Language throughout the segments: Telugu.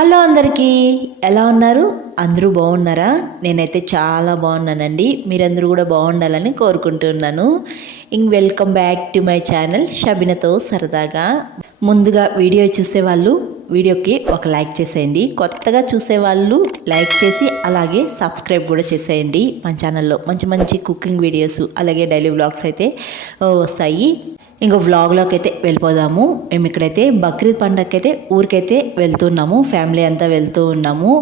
హలో అందరికీ, ఎలా ఉన్నారు? అందరూ బాగున్నారా? నేనైతే చాలా బాగున్నానండి. మీరందరూ కూడా బాగుండాలని కోరుకుంటున్నాను. Welcome back to my channel షబినతో సరదాగా. ముందుగా వీడియో చూసేవాళ్ళు వీడియోకి ఒక లైక్ చేసేయండి. కొత్తగా చూసేవాళ్ళు లైక్ చేసి అలాగే సబ్స్క్రైబ్ కూడా చేసేయండి. మన ఛానల్లో మంచి మంచి కుకింగ్ వీడియోస్ అలాగే డైలీ వ్లాగ్స్ అయితే వస్తాయి. ఇంకో వ్లాగ్లోకి అయితే వెళ్ళిపోదాము. మేము ఇక్కడైతే బక్రీద్ పండగకి అయితే ఊరికైతే వెళ్తున్నాము. ఫ్యామిలీ అంతా వెళ్తూ ఉన్నాము.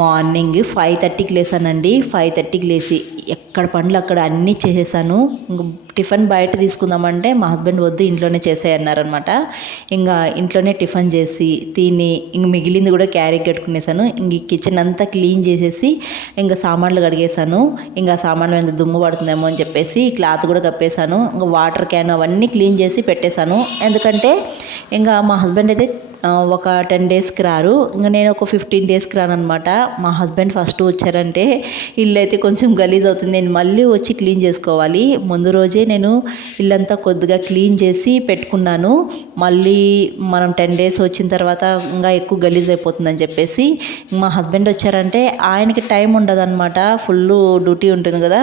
మార్నింగ్ 5:30కి లేసానండి. 5:30కి లేసి ఎక్కడ పనులు అక్కడ అన్నీ చేసేసాను. ఇంక టిఫిన్ బయట తీసుకుందామంటే మా హస్బెండ్ వద్దు, ఇంట్లోనే చేసేయన్నారనమాట. ఇంకా ఇంట్లోనే టిఫిన్ చేసి తిని ఇంక మిగిలింది కూడా క్యారీ కట్టుకునేసాను. ఇంక కిచెన్ అంతా క్లీన్ చేసేసి ఇంకా సామాన్లు కడిగేసాను. ఇంకా సామాన్లు మీద దుమ్ము పడుతుందేమో అని చెప్పేసి క్లాత్ కూడా కప్పేశాను. ఇంకా వాటర్ క్యాన్ అవన్నీ క్లీన్ చేసి పెట్టేశాను. ఎందుకంటే ఇంకా మా హస్బెండ్ అయితే ఒక 10 డేస్కి రారు. ఇంకా నేను ఒక 15 డేస్కి రానమాట. మా హస్బెండ్ ఫస్ట్ వచ్చారంటే ఇల్లు అయితే కొంచెం గలీజ్ అవుతుంది. నేను మళ్ళీ వచ్చి క్లీన్ చేసుకోవాలి. ముందు రోజే నేను ఇల్లంతా కొద్దిగా క్లీన్ చేసి పెట్టుకున్నాను. మళ్ళీ మనం 10 డేస్ వచ్చిన తర్వాత ఇంకా ఎక్కువ గలీజ్ అయిపోతుందని చెప్పేసి మా హస్బెండ్ వచ్చారంటే ఆయనకి టైం ఉండదు అనమాట. ఫుల్ డ్యూటీ ఉంటుంది కదా,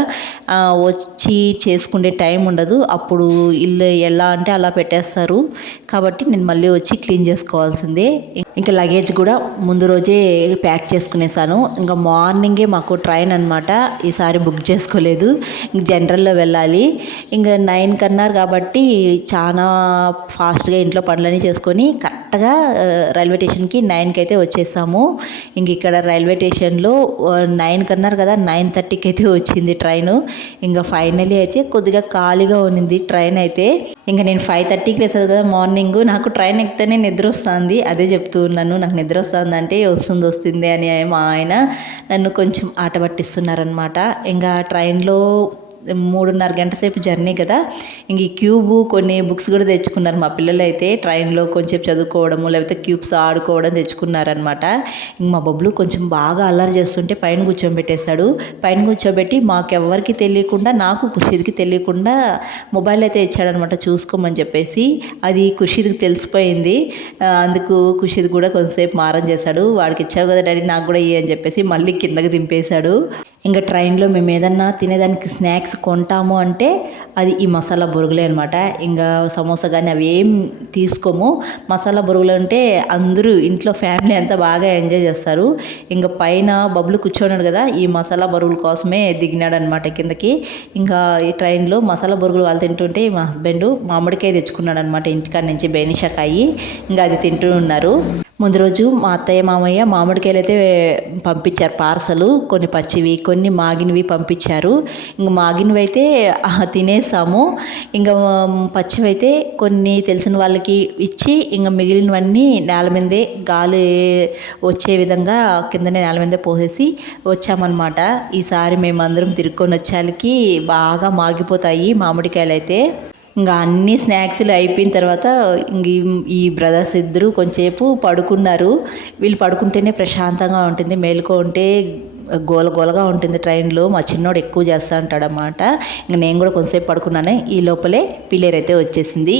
వచ్చి చేసుకునే టైం ఉండదు. అప్పుడు ఇల్లు ఎలా అంటే అలా పెట్టేస్తారు. కాబట్టి నేను మళ్ళీ వచ్చి క్లీన్ చేసుకోవాల్సిందే. ఇంకా లగేజ్ కూడా ముందు రోజే ప్యాక్ చేసుకునేసాను. ఇంకా మార్నింగే మాకు ట్రైన్ అనమాట. ఈసారి బుక్ చేసుకోలేదు. ఇంక జనరల్లో వెళ్ళాలి. ఇంకా 9కి అన్నారు కాబట్టి చాలా ఫాస్ట్గా ఇంట్లో పనులన్నీ చేసుకొని కరెక్ట్గా రైల్వే స్టేషన్కి 9కి అయితే వచ్చేసాము. ఇంక ఇక్కడ రైల్వే స్టేషన్లో 9కి అన్నారు కదా, 9:30కి అయితే వచ్చింది ట్రైను. ఇంకా ఫైనలీ అయితే కొద్దిగా ఖాళీగా ఉన్నింది ట్రైన్ అయితే. ఇంకా నేను 5:30కి లేసాను కదా మార్నింగ్. నాకు ట్రైన్ ఎక్కితేనే నిద్ర వస్తుంది. అదే చెప్తూ ఉన్నాను, నాకు నిద్ర వస్తుంది అంటే వస్తుంది అని మా ఆయన నన్ను కొంచెం ఆట పట్టిస్తున్నారనమాట. ఇంకా ట్రైన్లో 3:30 గంట సేపు జర్నీ కదా. ఇంక ఈ క్యూబు కొన్ని బుక్స్ కూడా తెచ్చుకున్నారు మా పిల్లలు అయితే. ట్రైన్లో కొంచెం చదువుకోవడము లేకపోతే క్యూబ్స్ ఆడుకోవడం తెచ్చుకున్నారనమాట. ఇంక మా బబ్బులు కొంచెం బాగా అల్లరి చేస్తుంటే పైన కూర్చోబెట్టేశాడు. పైన కూర్చోబెట్టి మాకెవ్వరికి తెలియకుండా, నాకు ఖుషీద్కి తెలియకుండా మొబైల్ అయితే ఇచ్చాడనమాట చూసుకోమని చెప్పేసి. అది ఖుషీద్కి తెలిసిపోయింది. అందుకు ఖుషీద్ కూడా కొంతసేపు మారం చేశాడు. వాడికి ఇచ్చావు కదా డాడీ, నాకు కూడా ఇయ్యి అని చెప్పేసి మళ్ళీ కిందకి దింపేశాడు. ఇంకా ట్రైన్లో మేము ఏదన్నా తినేదానికి స్నాక్స్ కొంటాము అంటే అది ఈ మసాలా బొరుగులే అనమాట. ఇంకా సమోసా కానీ అవి ఏం తీసుకోము. మసాలా బొరుగులు అంటే అందరూ ఇంట్లో ఫ్యామిలీ అంతా బాగా ఎంజాయ్ చేస్తారు. ఇంకా పైన బబ్బులు కూర్చోన్నాడు కదా, ఈ మసాలా బొరుగుల కోసమే దిగినాడు అనమాట కిందకి. ఇంకా ఈ ట్రైన్లో మసాలా బొరుగులు వాళ్ళు తింటుంటే మా హస్బెండ్ మామిడికాయ తెచ్చుకున్నాడు అనమాట ఇంటికాడ నుంచి, బెనిషకాయి. ఇంకా అది తింటూ ఉన్నారు. ముందు రోజు మా అత్తయ్య మామయ్య మామిడికాయలు అయితే పంపించారు పార్సలు. కొన్ని పచ్చివి కొన్ని మాగినవి పంపించారు. ఇంక మాగినవి అయితే తినేసాము. ఇంకా పచ్చివి అయితే కొన్ని తెలిసిన వాళ్ళకి ఇచ్చి ఇంకా మిగిలినవన్నీ నేల మీదే గాలి వచ్చే విధంగా కిందనే నేల మీదే పోసేసి వచ్చామన్నమాట. ఈసారి మేమందరం తిరుక్కొని వచ్చేసరికి బాగా మాగిపోతాయి మామిడికాయలు అయితే. ఇంకా అన్ని స్నాక్స్లు అయిపోయిన తర్వాత ఇంక ఈ బ్రదర్స్ ఇద్దరు కొంచెంసేపు పడుకున్నారు. వీళ్ళు పడుకుంటేనే ప్రశాంతంగా ఉంటుంది. మేలుకో ఉంటే గోల గోలగా ఉంటుంది ట్రైన్లో. మా చిన్నోడు ఎక్కువ చేస్తూ ఉంటాడన్నమాట. ఇంక నేను కూడా కొంతసేపు పడుకున్నాను. ఈ లోపలే పీలేరు అయితే వచ్చేసింది.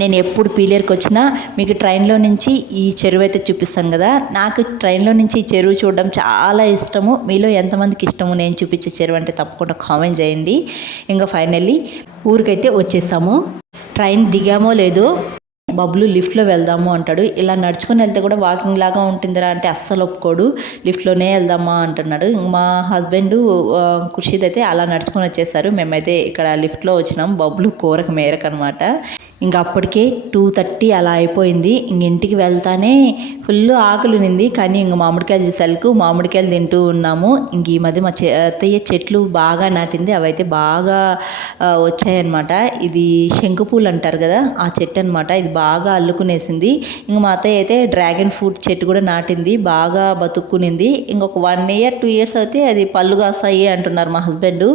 నేను ఎప్పుడు పీలేరుకి వచ్చినా మీకు ట్రైన్లో నుంచి ఈ చెరువు అయితే చూపిస్తాను కదా. నాకు ట్రైన్లో నుంచి ఈ చెరువు చూడడం చాలా ఇష్టము. మీలో ఎంతమందికి ఇష్టము నేను చూపించే చెరువు అంటే తప్పకుండా కామెంట్ చేయండి. ఇంకా ఫైనల్లీ ఊరికైతే వచ్చేసాము. ట్రైన్ దిగామో లేదో బబ్బులు లిఫ్ట్లో వెళ్దాము అంటాడు. ఇలా నడుచుకొని వెళ్తే కూడా వాకింగ్ లాగా ఉంటుందిరా అంటే అస్సలు ఒప్పుకోడు. లిఫ్ట్లోనే వెళ్దామా అంటున్నాడు. మా హస్బెండ్ ఖుషీద్ అయితే అలా నడుచుకొని వచ్చేసారు. మేమైతే ఇక్కడ లిఫ్ట్లో వచ్చినాం బబ్బులు కూరకు మేరకు అనమాట. ఇంకా అప్పటికే 2:30 అలా అయిపోయింది. ఇంక ఇంటికి వెళ్తానే ఫుల్ ఆకలి ఉంది. కానీ ఇంక మామిడికాయలు చూసేందుకు మామిడికాయలు తింటూ ఉన్నాము. ఇంక ఈ మధ్య మా అత్తయ్య చెట్లు బాగా నాటింది. అవైతే బాగా వచ్చాయన్నమాట. ఇది శంకుపూలు అంటారు కదా, ఆ చెట్టు అనమాట. ఇది బాగా అల్లుకునేసింది. ఇంక మా అత్తయ్య అయితే డ్రాగన్ ఫ్రూట్ చెట్టు కూడా నాటింది. బాగా బతుక్కునింది. ఇంకొక 1 year 2 years అయితే అది పళ్ళు కాస్తాయి అంటున్నారు మా హస్బెండ్.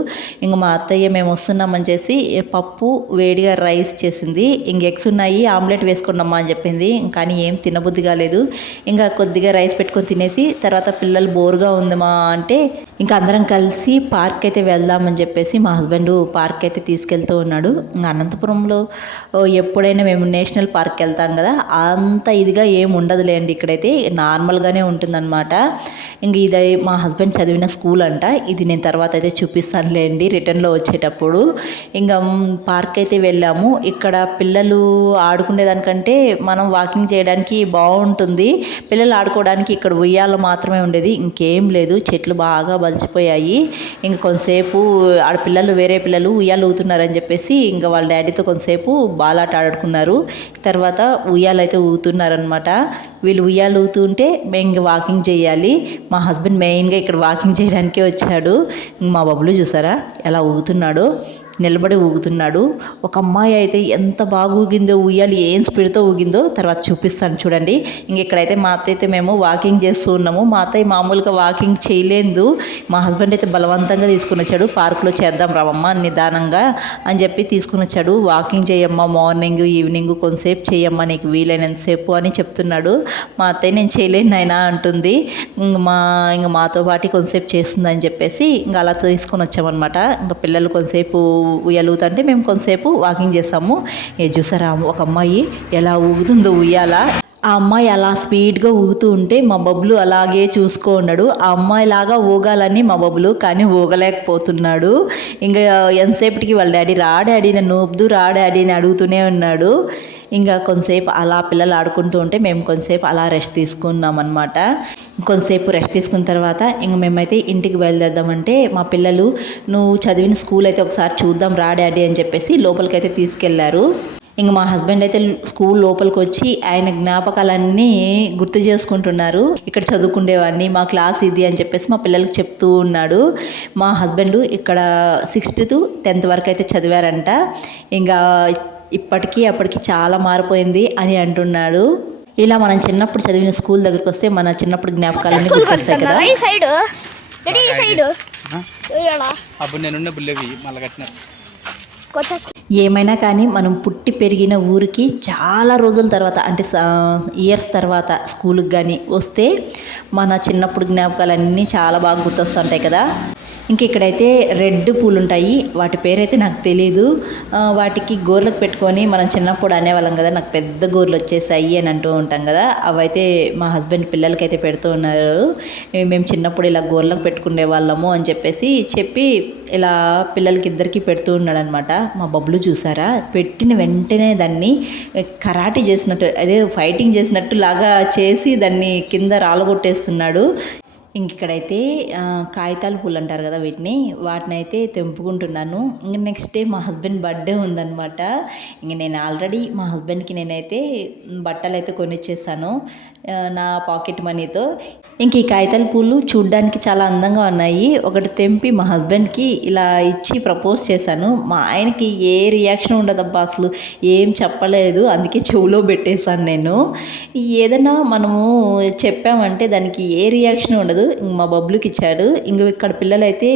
ఇంక మా అత్తయ్య మేము వస్తున్నామని చేసి పప్పు వేడిగా రైస్ చేసింది. ఇంక ఎగ్స్ ఉన్నాయి ఆమ్లెట్ వేసుకున్నామా అని చెప్పింది. కానీ ఏం తినబుద్ధి కాలేదు. ఇంకా కొద్దిగా రైస్ పెట్టుకొని తినేసి తర్వాత పిల్లలు బోర్గా ఉందమ్మా అంటే ఇంకా అందరం కలిసి పార్క్ అయితే వెళ్దామని చెప్పేసి మా హస్బెండ్ పార్క్ అయితే తీసుకెళ్తూ ఉన్నాడు. ఇంకా అనంతపురంలో ఎప్పుడైనా మేము నేషనల్ పార్క్ వెళ్తాం కదా, అంత ఇదిగా ఏం ఉండదులేండి. ఇక్కడైతే నార్మల్గానే ఉంటుందన్నమాట. ఇంక ఇది మా హస్బెండ్ చదివిన స్కూల్ అంట. ఇది నేను తర్వాత అయితే చూపిస్తానులేండి రిటర్న్లో వచ్చేటప్పుడు. ఇంకా పార్క్ అయితే వెళ్ళాము. ఇక్కడ పిల్లలు ఆడుకునేదానికంటే మనం వాకింగ్ చేయడానికి బాగుంటుంది. పిల్లలు ఆడుకోవడానికి ఇక్కడ ఉయ్యాల మాత్రమే ఉండేది, ఇంకేం లేదు. చెట్లు బాగా బలిచిపోయాయి. ఇంక కొంతసేపు ఆడ పిల్లలు వేరే పిల్లలు ఉయ్యాలు ఊగుతున్నారని చెప్పేసి ఇంకా వాళ్ళ డాడీతో కొంతసేపు బాలాట ఆడుకున్నారు. తర్వాత ఉయ్యాలైతే ఊగుతున్నారనమాట. వీళ్ళు ఉయ్యాలు ఊగుతుంటే మేము ఇంక వాకింగ్ చేయాలి. మా హస్బెండ్ మెయిన్గా ఇక్కడ వాకింగ్ చేయడానికే వచ్చాడు. మా బబ్బులు చూసారా ఎలా ఊగుతున్నాడో, నిలబడి ఊగుతున్నాడు. ఒక అమ్మాయి అయితే ఎంత బాగా ఊగిందో, ఉయ్యాలి ఏం స్పీడ్తో ఊగిందో తర్వాత చూపిస్తాను చూడండి. ఇంక ఇక్కడైతే మా అత్త అయితే మేము వాకింగ్ చేస్తూ ఉన్నాము. మా అత్తయ్య మామూలుగా వాకింగ్ చేయలేదు. మా హస్బెండ్ అయితే బలవంతంగా తీసుకుని వచ్చాడు. పార్కులో చేద్దాం రావమ్మా నిదానంగా అని చెప్పి తీసుకుని వచ్చాడు. వాకింగ్ చేయమ్మా, మార్నింగ్ ఈవినింగ్ కొంతసేపు చేయమ్మా నీకు వీలైనంతసేపు అని చెప్తున్నాడు. మా అత్తయ్య నేను చేయలేను నాయనా అంటుంది. ఇంక మాతో పాటు కొంతసేపు చేస్తుందని చెప్పేసి ఇంకా అలా తీసుకొని వచ్చామన్నమాట. ఇంకా పిల్లలు కొంతసేపు ఉయ్యాలుగుతుంటే మేము కొంతసేపు వాకింగ్ చేసాము. చూసారా ఒక అమ్మాయి ఎలా ఊగుతుందో ఉయ్యాల. ఆ అమ్మాయి అలా స్పీడ్గా ఊగుతూ ఉంటే మా బబ్బులు అలాగే చూసుకో ఉన్నాడు. ఆ అమ్మాయి లాగా ఊగాలని మా బబ్బులు, కానీ ఊగలేకపోతున్నాడు. ఇంకా ఎంతసేపటికి వాళ్ళ డాడీ రా డాడీ నన్ను ఊపుదు, రా డాడీ అని అడుగుతూనే ఉన్నాడు. ఇంకా కొంతసేపు అలా పిల్లలు ఆడుకుంటూ ఉంటే మేము కొంతసేపు అలా రెస్ట్ తీసుకున్నాం అనమాట. కొంతసేపు రెస్ట్ తీసుకున్న తర్వాత ఇంక మేమైతే ఇంటికి బయలుదేరదామంటే మా పిల్లలు నువ్వు చదివిన స్కూల్ అయితే ఒకసారి చూద్దాం రా డాడీ అని చెప్పేసి లోపలికైతే తీసుకెళ్లారు. ఇంక మా హస్బెండ్ అయితే స్కూల్ లోపలికి వచ్చి ఆయన జ్ఞాపకాలన్నీ గుర్తు చేసుకుంటున్నారు. ఇక్కడ చదువుకునేవాడిని, మా క్లాస్ ఇది అని చెప్పేసి మా పిల్లలకి చెప్తూ ఉన్నాడు. మా హస్బెండ్ ఇక్కడ 6th to 10th వరకు అయితే చదివారంట. ఇంకా ఇప్పటికీ అప్పటికి చాలా మారిపోయింది అని అంటున్నాడు. ఇలా మనం చిన్నప్పుడు చదివిన స్కూల్ దగ్గరికి వస్తే మన చిన్నప్పుడు జ్ఞాపకాలన్నీ గుర్తొస్తాయి కదా. ఏమైనా కానీ మనం పుట్టి పెరిగిన ఊరికి చాలా రోజుల తర్వాత అంటే ఇయర్స్ తర్వాత స్కూల్కి కానీ వస్తే మన చిన్నప్పుడు జ్ఞాపకాలన్నీ చాలా బాగా గుర్తొస్తుంటాయి కదా. ఇంక ఇక్కడైతే రెడ్ పూలు ఉంటాయి, వాటి పేరైతే నాకు తెలీదు. వాటికి గోర్లకు పెట్టుకొని మనం చిన్నప్పుడు అనేవాళ్ళం కదా, నాకు పెద్ద గోర్లు వచ్చేసాయి అని అంటూ ఉంటాం కదా. అవైతే మా హస్బెండ్ పిల్లలకైతే పెడుతూ ఉన్నారు. మేము చిన్నప్పుడు ఇలా గోర్లకు పెట్టుకునే వాళ్ళము అని చెప్పి ఇలా పిల్లలకి ఇద్దరికి పెడుతూ ఉన్నాడు అనమాట. మా బబ్బులు చూసారా, పెట్టిన వెంటనే దాన్ని కరాటే చేసినట్టు అదే ఫైటింగ్ చేసినట్టు లాగా చేసి దాన్ని కింద రాలగొట్టేస్తున్నాడు. ఇక్కడైతే కాగితాల పూలు అంటారు కదా, వాటిని అయితే తెంపుకుంటున్నాను. ఇంక నెక్స్ట్ డే మా హస్బెండ్ బర్త్డే ఉందన్నమాట. ఇంక నేను ఆల్రెడీ మా హస్బెండ్కి నేనైతే బట్టలు అయితే కొనిచ్చేసాను నా పాకెట్ మనీతో. ఇంక ఈ కాగితాల పూలు చూడ్డానికి చాలా అందంగా ఉన్నాయి. ఒకటి తెంపి మా హస్బెండ్కి ఇలా ఇచ్చి ప్రపోజ్ చేశాను. మా ఆయనకి ఏ రియాక్షన్ ఉండదబ్బా, అసలు ఏం చెప్పలేదు. అందుకే చెవులో పెట్టేశాను నేను. ఏదైనా మనము చెప్పామంటే దానికి ఏ రియాక్షన్ ఉండదు. మా బబ్బులకి ఇచ్చాడు. ఇంక ఇక్కడ పిల్లలు అయితే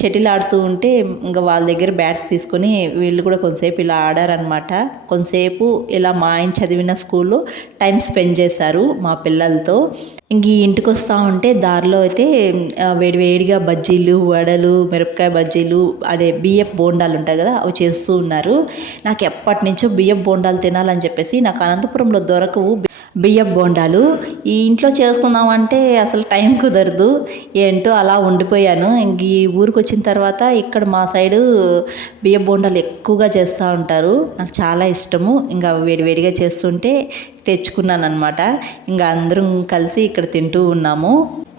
షటిల్ ఆడుతూ ఉంటే ఇంకా వాళ్ళ దగ్గర బ్యాట్స్ తీసుకొని వీళ్ళు కూడా కొంతసేపు ఇలా ఆడారనమాట. కొంతసేపు ఇలా మా ఆయన చదివిన స్కూల్లో టైం స్పెండ్ చేశారు మా పిల్లలతో. ఇంక ఈ ఇంటికి వస్తూ ఉంటే దారిలో అయితే వేడివేడిగా బజ్జీలు, వడలు, మిరపకాయ బజ్జీలు, అదే బియ్యపు బోండాలు ఉంటాయి కదా, అవి చేస్తూ ఉన్నారు. నాకు ఎప్పటి నుంచో బియ్యపు బోండాలు తినాలని చెప్పేసి, నాకు అనంతపురంలో దొరకవు బియ్యపు బోండాలు. ఈ ఇంట్లో చేసుకుందామంటే అసలు టైం కుదరదు. ఏంటో అలా ఉండిపోయాను. ఇంక ఈ ఊరికి వచ్చిన తర్వాత ఇక్కడ మా సైడు బియ్యపు బోండాలు ఎక్కువగా చేస్తూ ఉంటారు. నాకు చాలా ఇష్టము. ఇంకా వేడివేడిగా చేస్తుంటే తెచ్చుకున్నాను అనమాట. ఇంకా అందరం కలిసి ఇక్కడ తింటూ ఉన్నాము.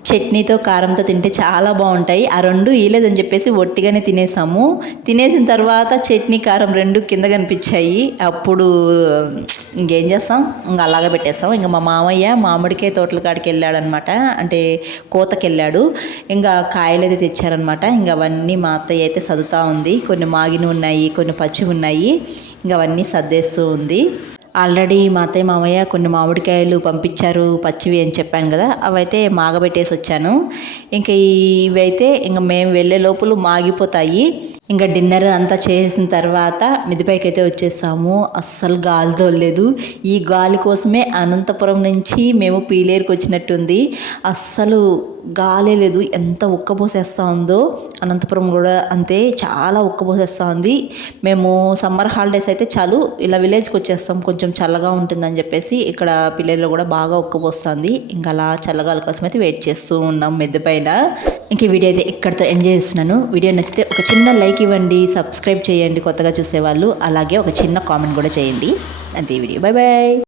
చట్నీతో కారంతో తింటే చాలా బాగుంటాయి. ఆ రెండు ఇలేదని చెప్పేసి ఒట్టిగానే తినేసాము. తినేసిన తర్వాత చట్నీ కారం రెండు కింద కనిపించాయి. అప్పుడు ఇంకేం చేస్తాం, ఇంకా అలాగే పెట్టేస్తాం. ఇంకా మా మామయ్య మామిడికాయ తోటల కాడికి వెళ్ళాడనమాట, అంటే కోతకి వెళ్ళాడు. ఇంకా కాయలు అయితే తెచ్చారనమాట. ఇంకా అవన్నీ మా అత్తయ్య అయితే సదుతా ఉంది. కొన్ని మాగిన ఉన్నాయి, కొన్ని పచ్చి ఉన్నాయి. ఇంకా అవన్నీ సర్దేస్తూ ఉంది. ఆల్రెడీ మా అత్తయ్య మామయ్య కొన్ని మామిడికాయలు పంపించారు పచ్చివి అని చెప్పాను కదా, అవైతే మాగబెట్టేసి వచ్చాను. ఇంకా ఇవైతే ఇంకా మేము వెళ్ళే లోపల మాగిపోతాయి. ఇంకా డిన్నర్ అంతా చేసిన తర్వాత మిదిపైకి అయితే వచ్చేసాము. అస్సలు గాలి తోలేదు. ఈ గాలి కోసమే అనంతపురం నుంచి మేము పీలేరుకి వచ్చినట్టుంది. అస్సలు గాలే లేదు. ఎంత ఉక్కబోసేస్తూ ఉందో. అనంతపురం కూడా అంతే, చాలా ఉక్కబోసేస్తూ ఉంది. మేము సమ్మర్ హాలిడేస్ అయితే చాలు ఇలా విలేజ్కి వచ్చేస్తాం, కొంచెం చల్లగా ఉంటుందని చెప్పేసి. ఇక్కడ పిల్లలు కూడా బాగా ఉక్కబోస్తుంది. ఇంకా అలా చల్లగాల కోసం అయితే వెయిట్ చేస్తూ ఉన్నాం మిద్దె పైన. ఇంక వీడియో అయితే ఇక్కడితో ఎంజాయ్ చేస్తున్నాను. వీడియో నచ్చితే ఒక చిన్న లైక్ ఇవ్వండి, సబ్స్క్రైబ్ చేయండి కొత్తగా చూసేవాళ్ళు, అలాగే ఒక చిన్న కామెంట్ కూడా చేయండి. అంతే వీడియో. Bye bye.